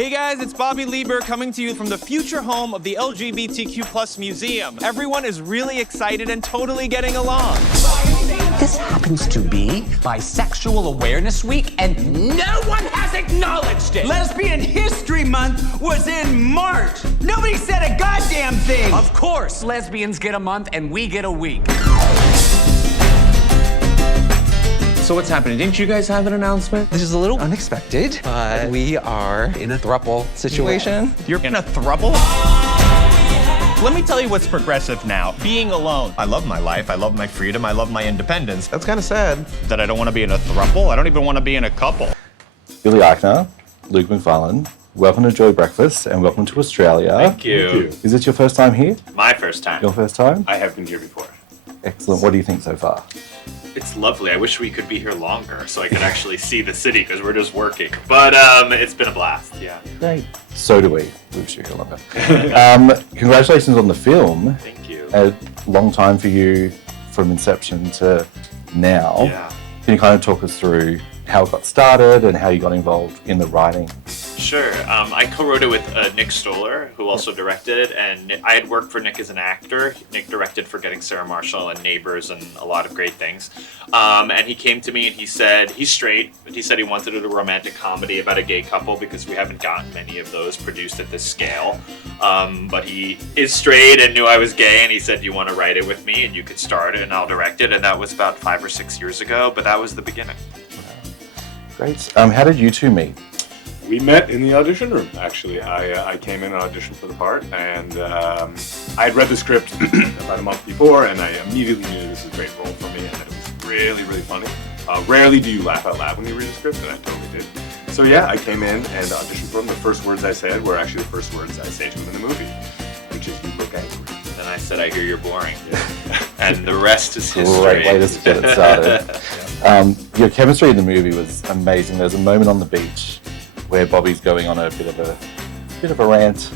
Hey guys, it's Bobby Lieber coming to you from the future home of the LGBTQ+ Museum. Everyone is really excited and totally getting along. This happens to be Bisexual Awareness Week, and no one has acknowledged it. Lesbian History Month was in March. Nobody said a goddamn thing. Of course, lesbians get a month and we get a week. So what's happening? Didn't you guys have an announcement? This is a little unexpected, but we are in a throuple situation. You're in a throuple? Let me tell you what's progressive now. Being alone. I love my life, I love my freedom, I love my independence. That's kind of sad. That I don't want to be in a throuple. I don't even want to be in a couple. Billy Eichner, Luke McFarlane, welcome to Joy Breakfast and welcome to Australia. Thank you. Is it your first time here? My first time. Your first time? I have been here before. Excellent. What do you think so far? It's lovely. I wish we could be here longer so I could actually see the city because we're just working. But it's been a blast, yeah. Great. So do we. We wish you here longer. Congratulations on the film. Thank you. A long time for you from inception to now. Yeah. Can you kind of talk us through how it got started and how you got involved in the writing? Sure. I co-wrote it with Nick Stoller, who also directed it, and I had worked for Nick as an actor. Nick directed Forgetting Sarah Marshall and Neighbors and a lot of great things. And he came to me and he said, he's straight, but he said he wanted a romantic comedy about a gay couple because we haven't gotten many of those produced at this scale. But he is straight and knew I was gay, and he said, you want to write it with me and you could start it and I'll direct it. And that was about 5 or 6 years ago, but that was the beginning. Great. How did you two meet? We met in the audition room, actually. I came in and auditioned for the part, and I had read the script about a month before, and I immediately knew this was a great role for me, and that it was really, really funny. Rarely do you laugh out loud when you read a script, and I totally did. So yeah, I came in and auditioned for him. The first words I said were actually the first words I say to him in the movie, which is, "You look angry." And I said, I hear you're boring. And the rest is history. Great way to get it started. Your chemistry in the movie was amazing. There's a moment on the beach where Bobby's going on a bit of a rant,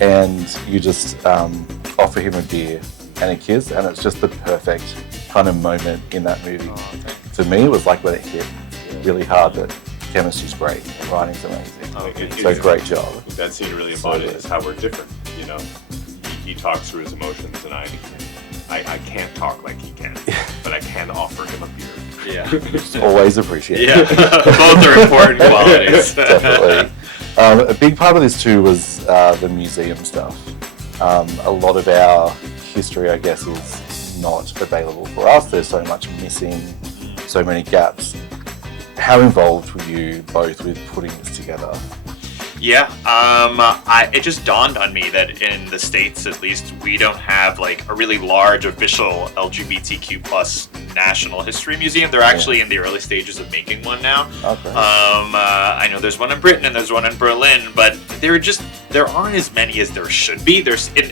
and you just offer him a beer and a kiss, and it's just the perfect kind of moment in that movie. For me, it was like when it hit really hard. That chemistry's great, the writing's amazing. So great job. That scene really embodies how we're different. You know, he talks through his emotions, and I can't talk like he can, but I can offer him a beer. Yeah. Always appreciate it. Yeah, both are important qualities. Definitely. A big part of this too was the museum stuff. A lot of our history, I guess, is not available for us. There's so much missing, so many gaps. How involved were you both with putting this together? Yeah, it just dawned on me that in the States, at least, we don't have like a really large official LGBTQ+ national history museum. They're actually in the early stages of making one now. Okay. I know there's one in Britain and there's one in Berlin, but there aren't as many as there should be.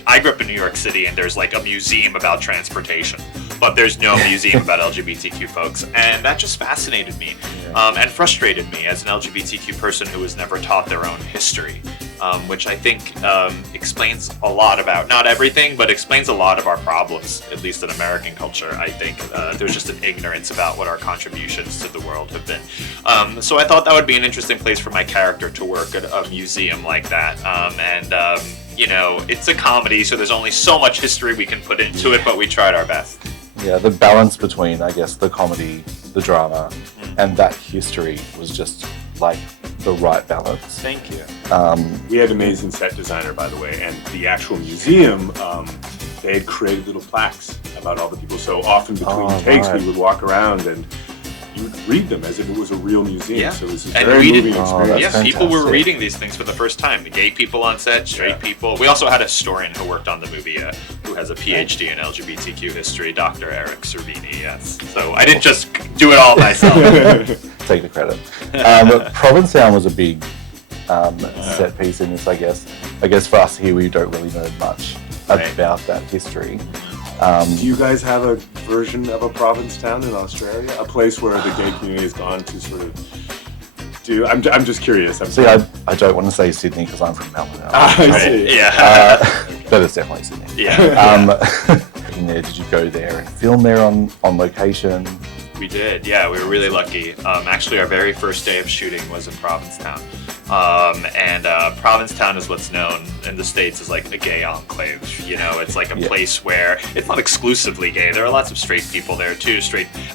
I grew up in New York City, and there's like a museum about transportation, but there's no museum about LGBTQ folks, and that just fascinated me and frustrated me as an LGBTQ person who was never taught their own history, which I think explains a lot about, not everything, but explains a lot of our problems, at least in American culture. I think there's just an ignorance about what our contributions to the world have been. So I thought that would be an interesting place for my character to work at a museum like that. You know, it's a comedy, so there's only so much history we can put into it, but we tried our best. Yeah, the balance between, I guess, the comedy, the drama, and that history was just like the right balance. Thank you. We had an amazing set designer, by the way, and the actual museum, they had created little plaques about all the people. So often between takes, we would walk around and you would read them as if it was a real museum. Yeah. So this is and very moving experience. Yeah, fantastic. people were reading these things for the first time. The gay people on set, straight people. We also had a historian who worked on the movie, who has a PhD in LGBTQ history, Dr. Eric Cervini. Yes. So I didn't just do it all myself. Take the credit. Provincetown was a big set piece in this, I guess. I guess for us here, we don't really know much about that history. Do you guys have a version of a Provincetown in Australia? A place where the gay community has gone to sort of do? I'm just curious. I don't want to say Sydney because I'm from Melbourne. I see. Yeah. But it's definitely Sydney. Yeah. Did you go there and film there on location? We did, yeah. We were really lucky. Actually, our very first day of shooting was in Provincetown. Provincetown is what's known in the States as like a gay enclave. You know, it's like a place where it's not exclusively gay. There are lots of straight people there too.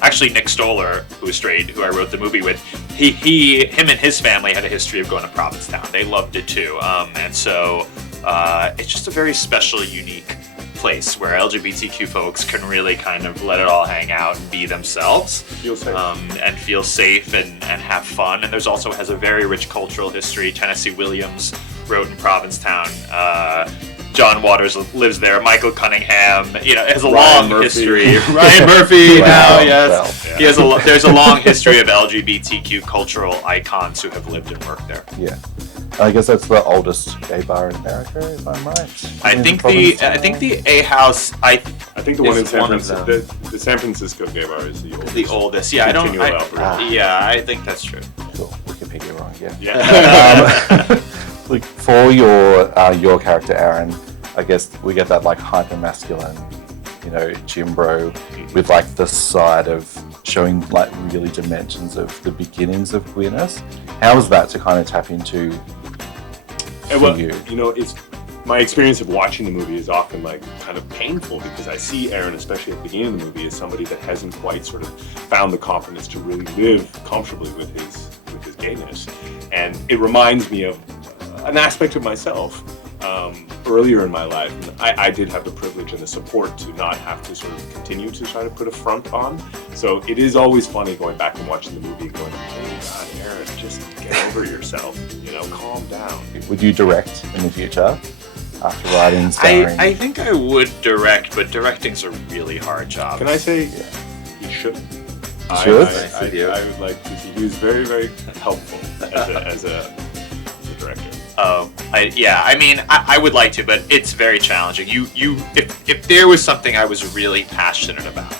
Actually, Nick Stoller, who is straight, who I wrote the movie with, him and his family had a history of going to Provincetown. They loved it too. It's just a very special, unique place where LGBTQ folks can really kind of let it all hang out and be themselves. Feel safe. And feel safe and have fun. And there's also has a very rich cultural history. Tennessee Williams wrote in Provincetown. John Waters lives there. Michael Cunningham, has a long history. Ryan Murphy now, yes. Well. There's a long history of LGBTQ cultural icons who have lived and worked there. Yeah. I guess that's the oldest gay bar in America, if I'm right. I think the A House. I think the one in San one of Francisco, them. the San Francisco gay bar is the oldest. The oldest, yeah. Continual outbreak. I think that's true. Cool. Wikipedia wrong, yeah. Yeah. Like for your character, Aaron, I guess we get that like hyper masculine, gym bro with like the side of showing like really dimensions of the beginnings of queerness. How was that to kind of tap into for you? It's my experience of watching the movie is often like kind of painful because I see Aaron, especially at the beginning of the movie, as somebody that hasn't quite sort of found the confidence to really live comfortably with his gayness, and it reminds me of an aspect of myself earlier in my life. And I did have the privilege and the support to not have to sort of continue to try to put a front on. So it is always funny going back and watching the movie, going, "Oh God, Aaron, just get over yourself. Calm down." Would you direct in the future after writing, starring? I think I would direct, but directing's a really hard job. Can I say he should? Should? I would like to see. He was very, very helpful as a director. I would like to, but it's very challenging. If there was something I was really passionate about,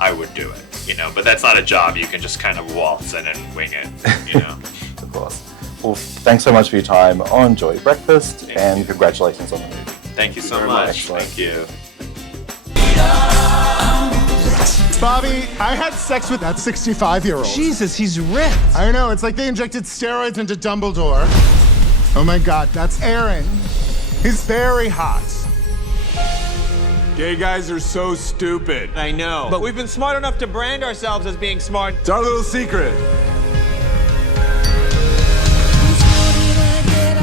I would do it. But that's not a job you can just kind of waltz in and wing it. Of course. Well, thanks so much for your time on Joy Breakfast, and congratulations on the movie. Thank you so very much. much. Thank you. Bobby, I had sex with that 65-year-old. Jesus, he's ripped. I know, it's like they injected steroids into Dumbledore. Oh my God, that's Aaron. He's very hot. Gay guys are so stupid. I know. But we've been smart enough to brand ourselves as being smart. It's our little secret.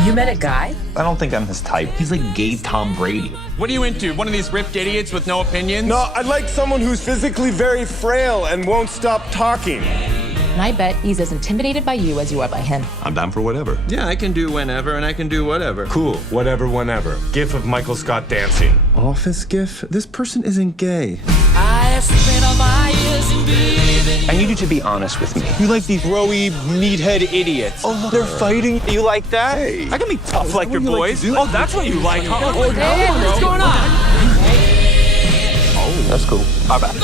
You met a guy? I don't think I'm his type. He's like gay Tom Brady. What are you into? One of these ripped idiots with no opinions? No, I'd like someone who's physically very frail and won't stop talking. And I bet he's as intimidated by you as you are by him. I'm down for whatever. Yeah, I can do whenever, and I can do whatever. Cool, whatever, whenever. GIF of Michael Scott dancing. Office GIF? This person isn't gay. I need you to be honest with me. You like these rowy, meathead idiots. Oh, look, they're fighting. You like that? Hey. I can be tough like your boys. Oh, that's what you like, huh? Oh, Hey, what's going on? Oh, that's cool. How about it?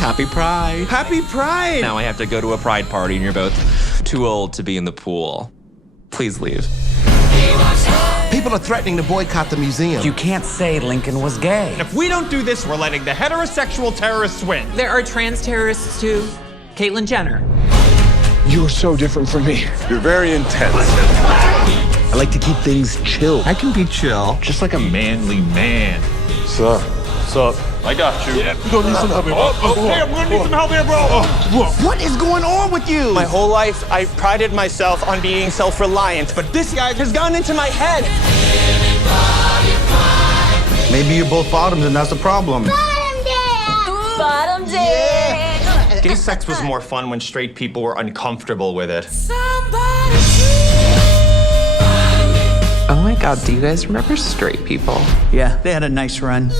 Happy Pride. Happy Pride! Now I have to go to a Pride party and you're both too old to be in the pool. Please leave. People are threatening to boycott the museum. You can't say Lincoln was gay. If we don't do this, we're letting the heterosexual terrorists win. There are trans terrorists too. Caitlyn Jenner. You're so different from me. You're very intense. I like to keep things chill. I can be chill. Just like a manly man. Sup? I got you. Yeah. You gonna need some help here, bro. Hey, I'm gonna need some help here, bro. What is going on with you? My whole life, I prided myself on being self-reliant, but this guy has gone into my head. Maybe you're both bottoms and that's the problem. Bottom dick. Gay sex was more fun when straight people were uncomfortable with it. Oh my God, do you guys remember Straight People? Yeah, they had a nice run.